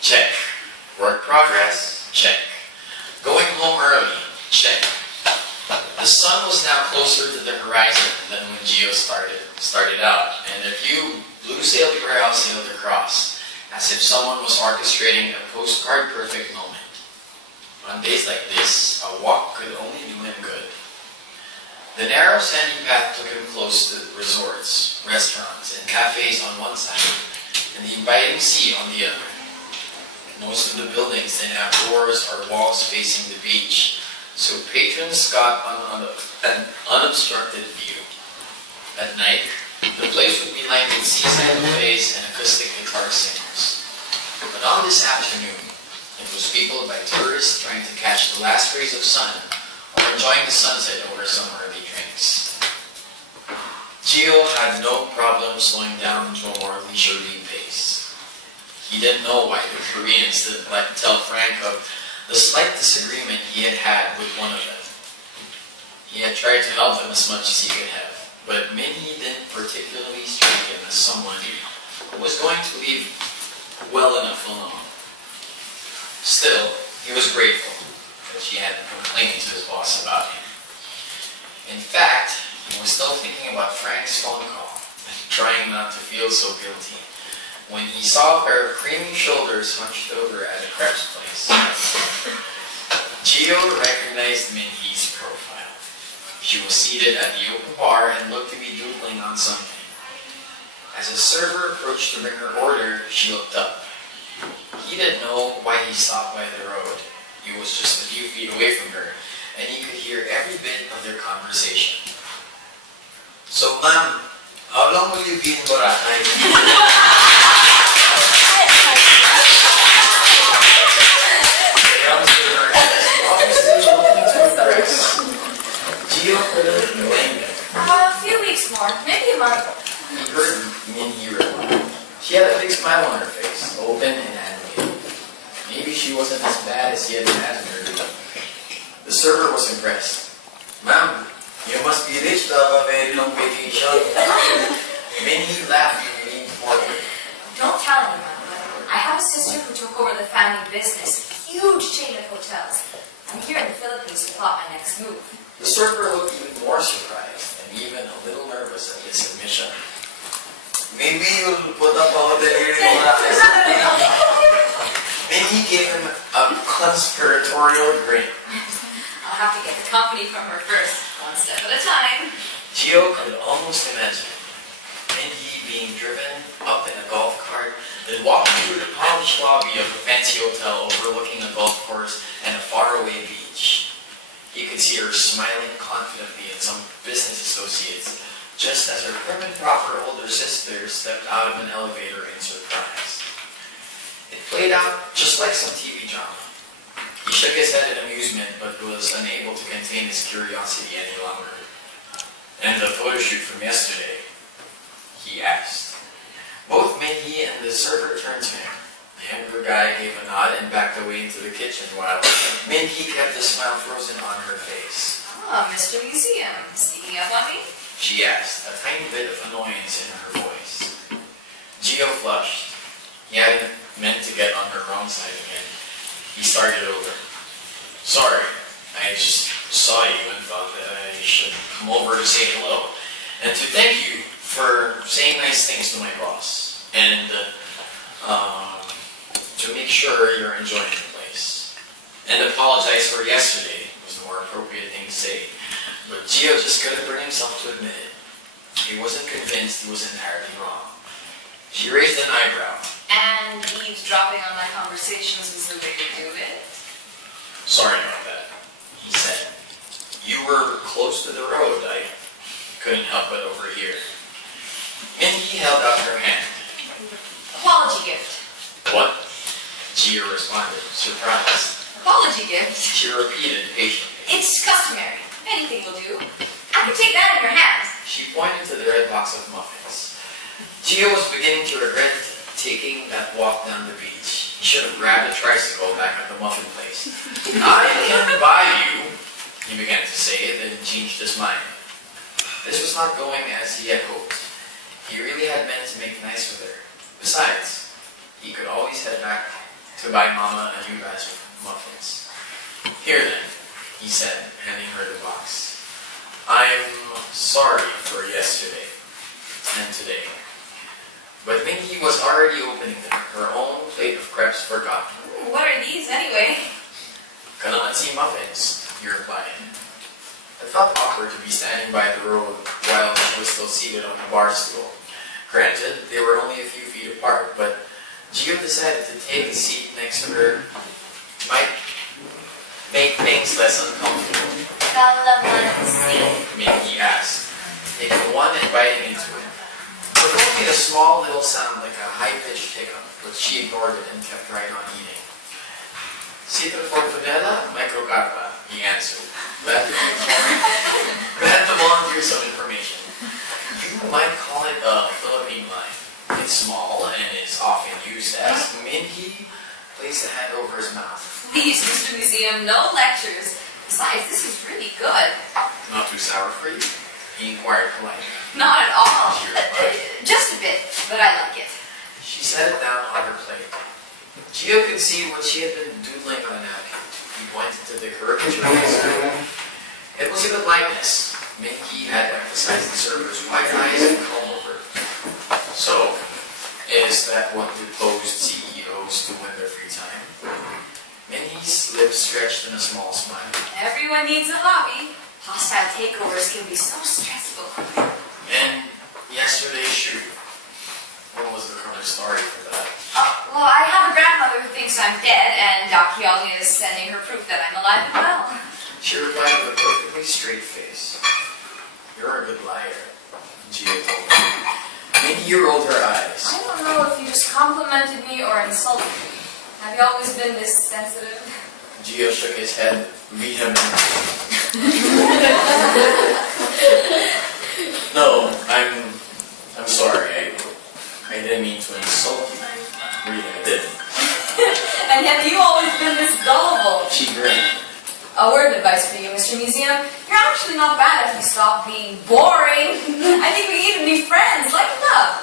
Check. Work progress? Check. Going home early? Check. The sun was now closer to the horizon than when Gio started out, and a few blue-sailed crowds sailed across, as if someone was orchestrating a postcard-perfect moment. On days like this, a walk could only do him good. The narrow sandy path took him close to resorts, restaurants, and cafes on one side, and the inviting sea on the other. Most of the buildings didn't have doors or walls facing the beach, so patrons got an unobstructed view. At night, the place would be lined with seaside buffets and acoustic guitar singers. But on this afternoon, it was peopled by tourists trying to catch the last rays of sun or enjoying the sunset over some early drinks. Gio had no problem slowing down to a more leisurely pace. He didn't know why the Koreans didn't tell Frank of the slight disagreement he had had with one of them. He had tried to help them as much as he could have, but Minhee didn't particularly strike him as someone who was going to leave well enough alone. Still, he was grateful that she hadn't complained to his boss about him. In fact, he was still thinking about Frank's phone call and trying not to feel so guilty when he saw a pair of creamy shoulders hunched over at a crepes place. Gio recognized Minhee's profile. She was seated at the open bar and looked to be doodling on something. As a server approached to bring her order, she looked up. He didn't know why he stopped by the road. He was just a few feet away from her, and he could hear every bit of their conversation. So, ma'am, how long will you be in Boracay? Gio couldn't blame him. A few weeks more, maybe a month. He heard Minhee reply. She had a big smile on her face, open and animated. Maybe she wasn't as bad as he had imagined her to be. The server was impressed. Ma'am, you must be rich to have a very long vacation. Minhee laughed and leaned forward. Don't tell anyone, but I have a sister who took over the family business, a huge chain of hotels. I'm here in the Philippines to plot my next move. The server looked even more surprised and even a little nervous at this admission. Maybe you'll put up a hotel here in Boracay. Minhee gave him a conspiratorial grin. I'll have to get the company from her first, one step at a time. Gio could almost imagine Minhee being driven up in a golf cart, then walking through the polished lobby of a fancy hotel overlooking a golf course and a faraway beach. He could see her smiling confidently at some business associates, just as her prim and proper older sister stepped out of an elevator in surprise. It played out just like some TV drama. He shook his head in amusement, but was unable to contain his curiosity any longer. "And the photo shoot from yesterday?" he asked. Both Minhee and the server turned to him. The younger guy gave a nod and backed away into the kitchen while Minhee kept a smile frozen on her face. Ah, Mr. Museum, sneaking up on me? She asked, a tiny bit of annoyance in her voice. Gio flushed. He hadn't meant to get on her wrong side again. He started over. "Sorry, I just saw you and thought that I should come over to say hello. And to thank you for saying nice things to my boss. And to make sure you're enjoying the place. And apologize for yesterday was the more appropriate thing to say. But Gio just couldn't bring himself to admit it. He wasn't convinced he was entirely wrong. She raised an eyebrow. And eavesdropping on my conversations was the way to do it? "Sorry about that," he said. "You were close to the road. I couldn't help but overhear." Minhee held out her hand. Apology gift. "What?" Gio responded, surprised. Apology gift? She repeated patiently. It's customary. Anything will do. I can take that in your hand. She pointed to the red box of muffins. Gio was beginning to regret taking that walk down the beach. He should have grabbed a tricycle back at the muffin place. "I can buy you," he began to say, then changed his mind. This was not going as he had hoped. He really had meant to make nice with her. Besides, he could always head back to buy Mama a new batch of muffins. Here then, he said, handing her the box. I'm sorry for yesterday and today. But Minky was already opening her own plate of crepes forgotten. What are these anyway? Calamansi muffins, he replied. It felt awkward to be standing by the road while she was still seated on the bar stool. Granted, they were only a few feet apart, but Gio decided to take a seat next to her. Might make things less uncomfortable. Calamansi. Minky asked, taking one and biting into it. It only made a small little sound like a high-pitched hiccup, but she ignored it and kept right on eating. Citra Fortunella, microcarpa, he answered. Glad to volunteer some information. You might call it a Philippine line. It's small and is often used as Minky placed the hand over his mouth. Please, Mr. Museum, no lectures. Besides, this is really good. Not too sour for you? He inquired politely. Not at all. She replied. Just a bit, but I like it. She set it down on her plate. Gio could see what she had been doodling on a napkin. He pointed to the curvature of his spoon. It was a good likeness. Minky had emphasized the server's white eyes and comb over. So, is that what deposed CEOs do in their free time? Minky's lips stretched in a small smile. Everyone needs a hobby. Hostile takeovers can be so stressful. And yesterday's shoot. What was the current story for that? Oh, well, I have a grandmother who thinks I'm dead, and Doc Young is sending her proof that I'm alive and well. She replied with a perfectly straight face. You're a good liar, Gio told her. Minky rolled her eyes. I don't know if you just complimented me or insulted me. Have you always been this sensitive? Gio shook his head vehemently. No, I'm sorry. I didn't mean to insult you. Really, I didn't. And have you always been this gullible? She grinned. A word of advice for you, Mr. Museum. You're actually not bad if you stop being boring. I think we can even be friends. Lighten up.